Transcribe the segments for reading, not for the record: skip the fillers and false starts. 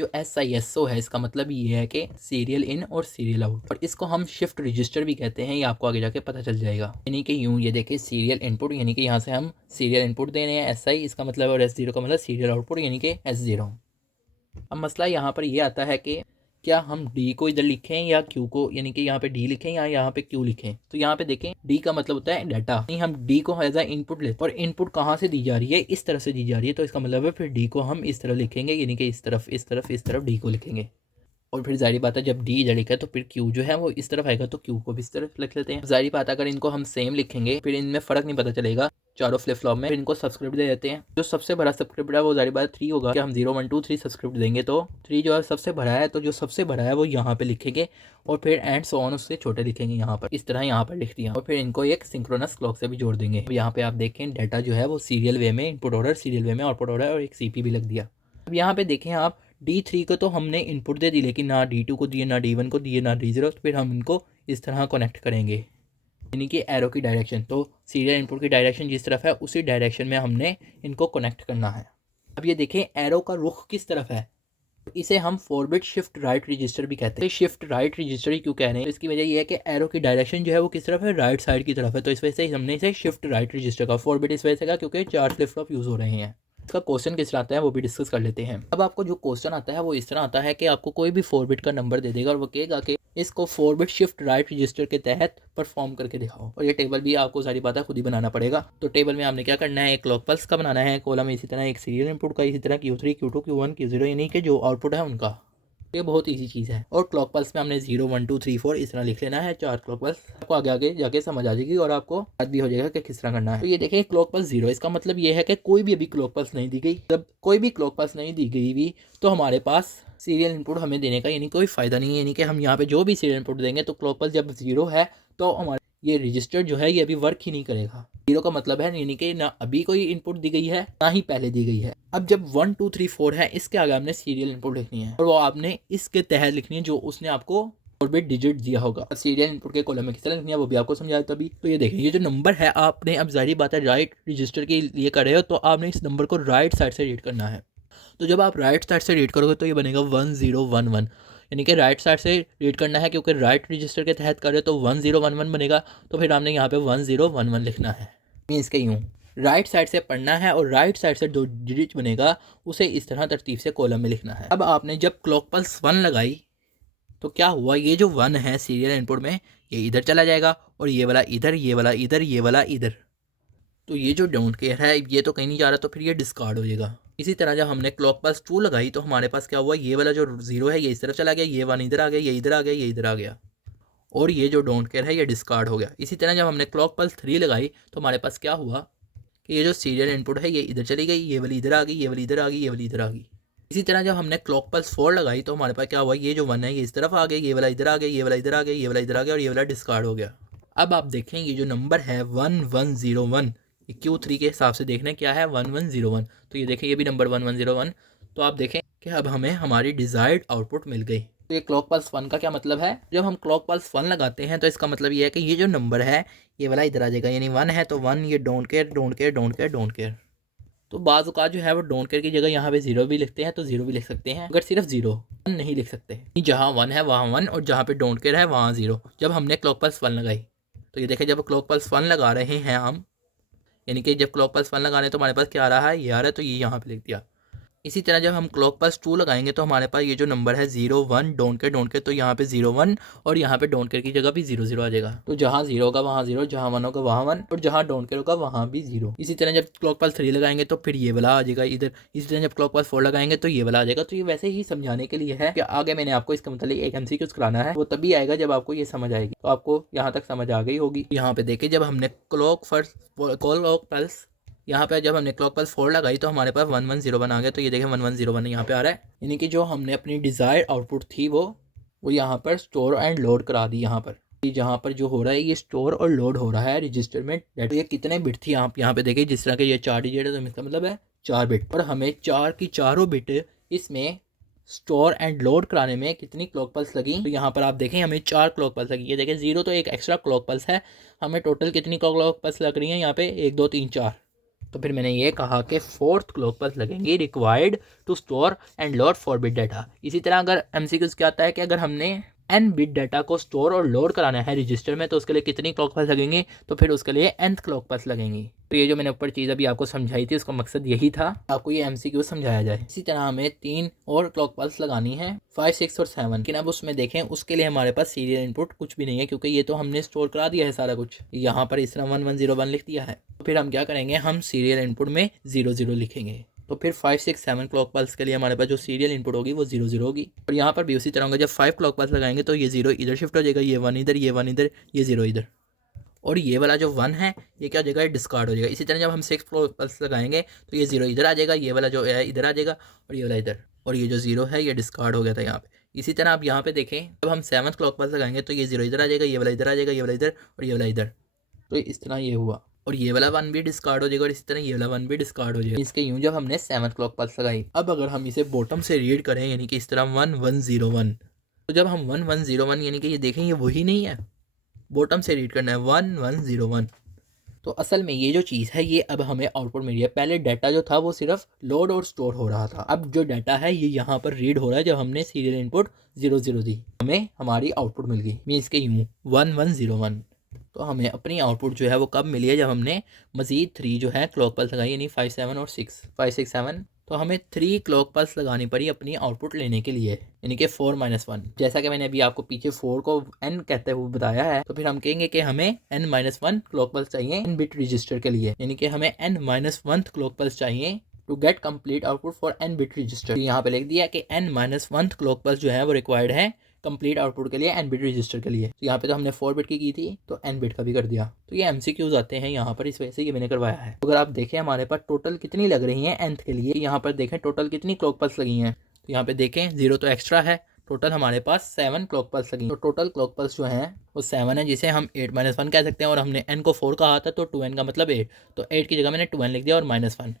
जो SISO है इसका मतलब ये है कि सीरियल इन और सीरियल आउट, और इसको हम शिफ्ट रजिस्टर भी कहते हैं, ये आपको आगे जाके पता चल जाएगा। यानी कि यूँ ये देखिए सीरियल इनपुट, यानी कि यहाँ से हम सीरियल इनपुट दे रहे हैं SI इसका मतलब, और S0 का मतलब सीरियल आउटपुट यानी कि S0। अब मसला यहाँ पर ये आता है कि क्या हम डी को इधर लिखें या क्यू को, यानी कि यहाँ पे डी लिखें या यहाँ पे क्यू लिखें। तो यहाँ पे देखें डी का मतलब होता है डाटा, नहीं हम डी को एज अ इनपुट लेते हैं, और इनपुट कहाँ से दी जा रही है, इस तरफ से दी जा रही है, तो इसका मतलब है फिर डी को हम इस तरफ लिखेंगे, यानी कि इस तरफ इस तरफ इस तरफ डी को लिखेंगे। और फिर जाहिर बात है जब डी इधर लिखा है तो फिर क्यू जो है वो इस तरफ आएगा, तो क्यू को भी इस तरफ लिख लेते हैं। जाहिर बात है अगर इनको हम सेम लिखेंगे फिर इनमें फ़र्क नहीं पता चलेगा चारों फ्लिप फ्लॉप में। फिर इनको सब्सक्रिप्ट दे देते हैं। जो सबसे बड़ा सब्सक्रिप्ट है वो जाहिर बात 3 होगा, कि हम 0 1 2 3 सब्सक्रिप्ट देंगे तो 3 जो है सबसे बड़ा है, तो जो सबसे बड़ा है वो यहाँ पे लिखेंगे, और फिर एंड सो ऑन उससे छोटे लिखेंगे यहाँ पर, इस तरह यहाँ पर लिख दिया, और फिर इनको एक सिंक्रोनस क्लॉक से भी जोड़ देंगे। यहाँ पे आप देखें डाटा जो है वो सीरियल वे में इनपुट हो रहा है, सीरियल वे में आउटपुट हो रहा है, और एक CP भी लग दिया। अब यहाँ पे देखें आप D3 को तो हमने इनपुट दे दी, लेकिन ना D2 को दिए, ना D1 को दिए, ना D0, तो फिर हम इनको इस तरह कनेक्ट करेंगे, यानी कि एरो की डायरेक्शन, तो सीरियल इनपुट की डायरेक्शन जिस तरफ है उसी डायरेक्शन में हमने इनको कनेक्ट करना है। अब ये देखें एरो का रुख किस तरफ है, इसे हम 4-बिट शिफ्ट राइट रजिस्टर भी कहते हैं। शिफ्ट राइट रजिस्टर ही क्यों कह रहे हैं, तो इसकी वजह ये है कि एरो की डायरेक्शन जो है वो किस तरफ है, राइट साइड की तरफ है, तो इस वजह से हमने इसे शिफ्ट राइट रजिस्टर का 4-बिट इस वजह से कहा क्योंकि 4 फ्लिप फ्लॉप यूज़ हो रहे हैं। इसका क्वेश्चन किस तरह आता है वो भी डिस्कस कर लेते हैं। अब आपको जो क्वेश्चन आता है वो इस तरह आता है कि आपको कोई भी 4-बिट का नंबर दे देगा और वो कहेगा कि इसको 4-बिट शिफ्ट राइट रजिस्टर के तहत परफॉर्म करके दिखाओ, और ये टेबल भी आपको सारी बात है खुद ही बनाना पड़ेगा। तो टेबल में आपने क्या करना है, एक क्लॉक पल्स का बनाना है कॉलम, इसी तरह एक सीरियल इनपुट का, इसी तरह Q3 Q2 Q1 Q0, यानी कि जो आउटपुट है उनका। ये बहुत इजी चीज़ है, और क्लॉक पल्स में हमने 0 1 2 3 4 इस तरह लिख लेना है, 4 क्लॉक पल्स। आपको आगे आगे जाके समझ आ जाएगी और आपको याद भी हो जाएगा कि किस तरह करना है। तो ये देखें क्लॉक पल्स 0, इसका मतलब ये है कि कोई भी अभी क्लॉक पल्स नहीं दी गई। जब कोई भी क्लॉक पल्स नहीं दी गई भी तो हमारे पास सीरियल इनपुट हमें देने का यानी कोई फ़ायदा नहीं है, यानी कि हम यहाँ पे जो भी सीरियल इनपुट देंगे तो क्लॉक पल्स जब 0 है तो हमारे ये रजिस्टर जो है ये अभी वर्क ही नहीं करेगा। 0 का मतलब है यानी कि ना अभी कोई इनपुट दी गई है ना ही पहले दी गई है। अब जब 1 2 3 4 है इसके आगे आपने सीरियल इनपुट लिखनी है, और वो आपने इसके तहत लिखनी है जो उसने आपको 4-बिट डिजिट दिया होगा। सीरियल इनपुट के कॉलम में किस तरह लिखनी है वो भी आपको समझाया तभी। तो ये देखें ये जो नंबर है आपने, अब जाहिर बात है राइट रजिस्टर के लिए कर रहे हो तो आपने इस नंबर को राइट साइड से रीड करना है। तो जब आप राइट साइड से रीड करोगे तो ये बनेगा 1011, यानी कि राइट साइड से रीड करना है क्योंकि राइट रजिस्टर के तहत कर रहे हो तो 1011 बनेगा, तो फिर हमने यहाँ पे 1011 लिखना है। मीन्स के यूँ राइट साइड से पढ़ना है और राइट साइड से जो डिजिट बनेगा उसे इस तरह तरतीब से कॉलम में लिखना है। अब आपने जब क्लॉक पल्स 1 लगाई तो क्या हुआ, ये जो 1 है सीरियल इनपुट में ये इधर चला जाएगा, और ये वाला इधर, ये वाला इधर, ये वाला इधर। तो ये जो डोंट केयर है ये तो कहीं नहीं जा रहा, तो फिर ये डिस्कार्ड हो जाएगा। इसी तरह जब हमने क्लॉक पल्स 2 लगाई तो हमारे पास क्या हुआ, ये वाला जो 0 है ये इस तरफ चला गया, ये 1 इधर आ गया, ये इधर आ गया, ये इधर आ गया, और ये जो डोंट केयर है ये डिस्कार्ड हो गया। इसी तरह जब हमने क्लॉक पल्स 3 लगाई तो हमारे पास क्या हुआ कि ये जो सीरियल इनपुट है ये इधर चली गई, ये वाली इधर आ गई, ये वाली इधर आ गई, ये वाली इधर आ गई। इसी तरह जब हमने क्लॉक पल्स 4 लगाई तो हमारे पास क्या हुआ, ये जो 1 है ये इस तरफ आ गया, ये वाला इधर आ गया, ये वाला इधर आ गया, ये वाला इधर आ गया, और ये वाला डिस्कार्ड हो गया। अब आप देखें ये जो नंबर है 1101, Q3 के हिसाब से देखना क्या है 1101, तो ये देखें ये भी नंबर 1101। तो आप देखें कि अब हमें हमारी डिज़ायर्ड आउटपुट मिल गई। तो ये क्लॉक पल्स 1 का क्या मतलब है, जब हम क्लॉक पल्स 1 लगाते हैं तो इसका मतलब ये है कि ये जो नंबर है ये वाला इधर आ जाएगा, यानी 1 है तो 1, ये don't care don't care don't care don't care. तो बाज़ औक़ात जो है वो डोंट केयर की जगह यहाँ पे 0 भी लिखते हैं तो 0 भी लिख सकते हैं, अगर सिर्फ 0 1 नहीं लिख सकते, जहाँ 1 है वहाँ 1 और जहाँ पे डोंट केयर है वहाँ 0। जब हमने क्लॉक पल्स 1 लगाई तो ये देखें जब क्लॉक पल्स 1 लगा रहे हैं हम, यानी कि जब क्लॉक पल्स 1 लगाने तो हमारे पास क्या आ रहा है, ये आ रहा है, तो ये यहाँ पे लिख दिया। इसी तरह जब हम क्लॉक पल्स 2 लगाएंगे तो हमारे पास ये जो नंबर है 0 1 डोंट केयर, तो यहाँ पे 0 1 और यहाँ पे डोंट केयर की जगह भी 0 0 आ जाएगा। तो जहाँ 0 होगा वहाँ 0, जहाँ 1 होगा वहाँ 1, और जहाँ डोंट केयर होगा वहाँ भी 0। इसी तरह जब क्लॉक पल्स 3 लगाएंगे तो फिर ये वाला आ जाएगा इधर। इसी तरह जब क्लॉक पल्स 4 लगाएंगे तो ये वाला आ जाएगा। तो ये वैसे ही समझाने के लिए है कि आगे मैंने आपको इसका मतलब एक MCQ कराना है, वो तभी आएगा जब आपको ये समझ आएगी। तो आपको यहाँ तक समझ आ गई होगी। यहाँ पे देखिए जब हमने क्लॉक पल्स यहाँ पे जब हमने क्लॉक पल्स 4 लगाई तो हमारे पास 1101 आ गया। तो ये देखें 1101 यहाँ पे आ रहा है, यानी कि जो हमने अपनी डिज़ायर आउटपुट थी वो यहाँ पर स्टोर एंड लोड करा दी। यहाँ पर जहाँ पर जो हो रहा है ये स्टोर और लोड हो रहा है रजिस्टर में। तो ये कितने बिट थी आप यहाँ पे देखिए, जिस तरह के ये 4 डिजिट है तो इसका मतलब है 4 बिट, और हमें 4 की चारों बिट इसमें स्टोर एंड लोड कराने में कितनी क्लॉक पल्स लगी। तो यहाँ पर आप देखें हमें 4 क्लॉक पल्स लगी। ये देखें 0 तो एक एक्स्ट्रा क्लॉक पल्स है, हमें टोटल कितनी क्लॉक पल्स लग रही है यहाँ पे 1 2 3 4, तो फिर मैंने ये कहा कि 4th क्लॉक पल्स लगेंगी required to store and load 4 bit data. इसी तरह अगर MCQs क्या आता है कि अगर हमने n बिट डाटा को स्टोर और लोड कराना है रजिस्टर में तो उसके लिए कितनी क्लॉक पल्स लगेंगी, तो फिर उसके लिए nth क्लॉक पल्स लगेंगी। तो ये जो मैंने ऊपर चीज़ अभी आपको समझाई थी उसका मकसद यही था, आपको ये MCQ समझाया जाए। इसी तरह हमें 3 और क्लॉक पल्स लगानी है 5, 6 और 7। लेकिन अब उसमें देखें उसके लिए हमारे पास सीरियल इनपुट कुछ भी नहीं है, क्योंकि ये तो हमने स्टोर करा दिया है सारा कुछ, यहाँ पर इस तरह 1101 लिख दिया है। तो फिर हम क्या करेंगे, हम सीरियल इनपुट में 00 लिखेंगे। तो फिर 5, 6, 7 क्लॉक पल्स के लिए हमारे पास जो सीरियल इनपुट होगी वो 00 होगी। और यहाँ पर भी उसी तरह होगा, जब 5 क्लॉक पल्स लगाएंगे तो ये 0 इधर शिफ्ट हो जाएगा, ये 1 इधर, ये 1 इधर, ये 0 इधर, और ये वाला जो 1 है ये क्या हो जाएगा, डिस्कार्ड हो जाएगा। इसी तरह जब हम 6 क्लॉक पल्स लगाएंगे तो ये 0 इधर आ जाएगा, ये वाला जो है इधर आ जाएगा, और ये वाला इधर, और ये जो 0 है ये डिस्कार्ड हो गया था यहाँ पे। इसी तरह आप यहाँ पे देखें, जब हम 7th क्लॉक पल्स लगाएंगे तो ये 0 इधर आ जाएगा, ये वाला इधर आ जाएगा, ये वाला इधर, और ये वाला इधर। तो इस तरह ये हुआ, और ये वाला 1 भी डिस्कार्ड हो जाएगा, और इसी तरह ये वाला 1 भी डिस्कार्ड हो जाएगा। इसके यूं जब हमने 7th क्लॉक पल्स लगाई। अब अगर हम इसे बॉटम से रीड करें, यानी कि इस तरह 1101, तो जब हम 1101 यानी कि ये देखें ये वही नहीं है, बॉटम से रीड करना है 1101। तो असल में ये जो चीज़ है ये अब हमें आउटपुट मिल रही है। पहले डाटा जो था वो सिर्फ लोड और स्टोर हो रहा था, अब जो डाटा है ये यहाँ पर रीड हो रहा है। जब हमने सीरियल इनपुट 00 दी हमें हमारी आउटपुट मिल गई, मीन्स के यूँ 1101। तो हमें अपनी आउटपुट जो है वो कब मिली है, जब हमने मज़ीद 3 जो है क्लॉक पल्स लगाई, यानी 5, 7 और 6, 5, 6, 7। तो हमें 3 क्लॉक पल्स लगानी पड़ी अपनी आउटपुट लेने के लिए, यानी कि 4 - 1। जैसा कि मैंने अभी आपको पीछे 4 को n कहते हुए बताया है, तो फिर हम कहेंगे कि हमें n - 1 क्लॉक पल्स चाहिए n बिट रजिस्टर के लिए, यानी कि हमें n - 1th क्लॉक पल्स चाहिए to get complete output for n bit register. यहाँ पे लिख दिया कि n - 1th क्लॉक पल्स जो है वो रिक्वायर्ड है कंप्लीट आउटपुट के लिए n बिट रजिस्टर के लिए। तो यहाँ पे तो हमने 4 बिट की थी, तो n बिट का भी कर दिया। तो ये MCQs आते हैं यहाँ पर, इस वजह से ये मैंने करवाया है। अगर आप देखें हमारे पास टोटल कितनी लग रही हैं nth के लिए, यहाँ पर देखें टोटल कितनी क्लॉक पल्स लगी हैं। तो यहाँ पे देखें 0 तो एक्स्ट्रा है, टोटल हमारे पास 7 क्लॉक पल्स लगी। तो टोटल क्लॉक पल्स जो हैं वो 7 है, जिसे हम 8 - 1 कह सकते हैं। और हमने n को 4 कहा था, तो 2n का मतलब 8, तो 8 की जगह मैंने 2n लिख दिया और -1।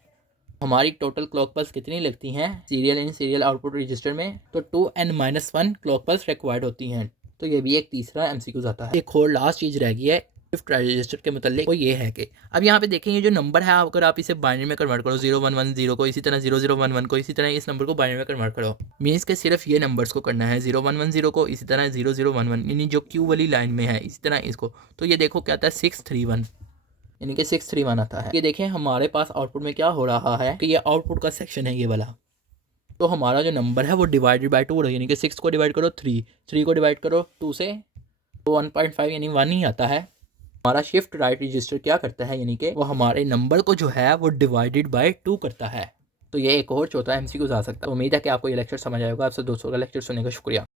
हमारी टोटल क्लॉक पल्स कितनी लगती हैं serial in serial output register में, तो 2n - 1 क्लॉक पल्स रिक्वायर्ड होती हैं। तो ये भी एक तीसरा MCQ आता है। एक और लास्ट चीज़ रह गई है शिफ्ट रजिस्टर के मतलब, वो ये है कि अब यहाँ पे देखें ये जो नंबर है, अगर आप इसे बाइनरी में कन्वर्ट करो, 0110 को, इसी तरह 0011 को, इसी तरह इस नंबर को बाइनरी में कन्वर्ट करो, मीन्स के सिर्फ ये नंबर्स को करना है, 0110 को, इसी तरह 0011, यानी जो क्यू वाली लाइन में है इसी तरह इसको। तो ये देखो क्या आता है 631, यानी कि 631 आता है। ये देखें हमारे पास आउटपुट में क्या हो रहा है कि ये आउटपुट का सेक्शन है ये वाला। तो हमारा जो नंबर है वो डिवाइडेड बाय 2 हो रहा है, यानी कि 6 को डिवाइड करो 3, 3 को डिवाइड करो 2 से, तो 1.5 यानी 1 ही आता है। हमारा शिफ्ट राइट रजिस्टर क्या करता है, यानी कि वो हमारे नंबर को जो है वो डिवाइडेड बाय 2 करता है। तो ये एक और चौथा MCQ आ सकता है। तो उम्मीद है कि आपको ये लेक्चर समझ आएगा। आपसे दोस्तों का लेक्चर सुनने का शुक्रिया।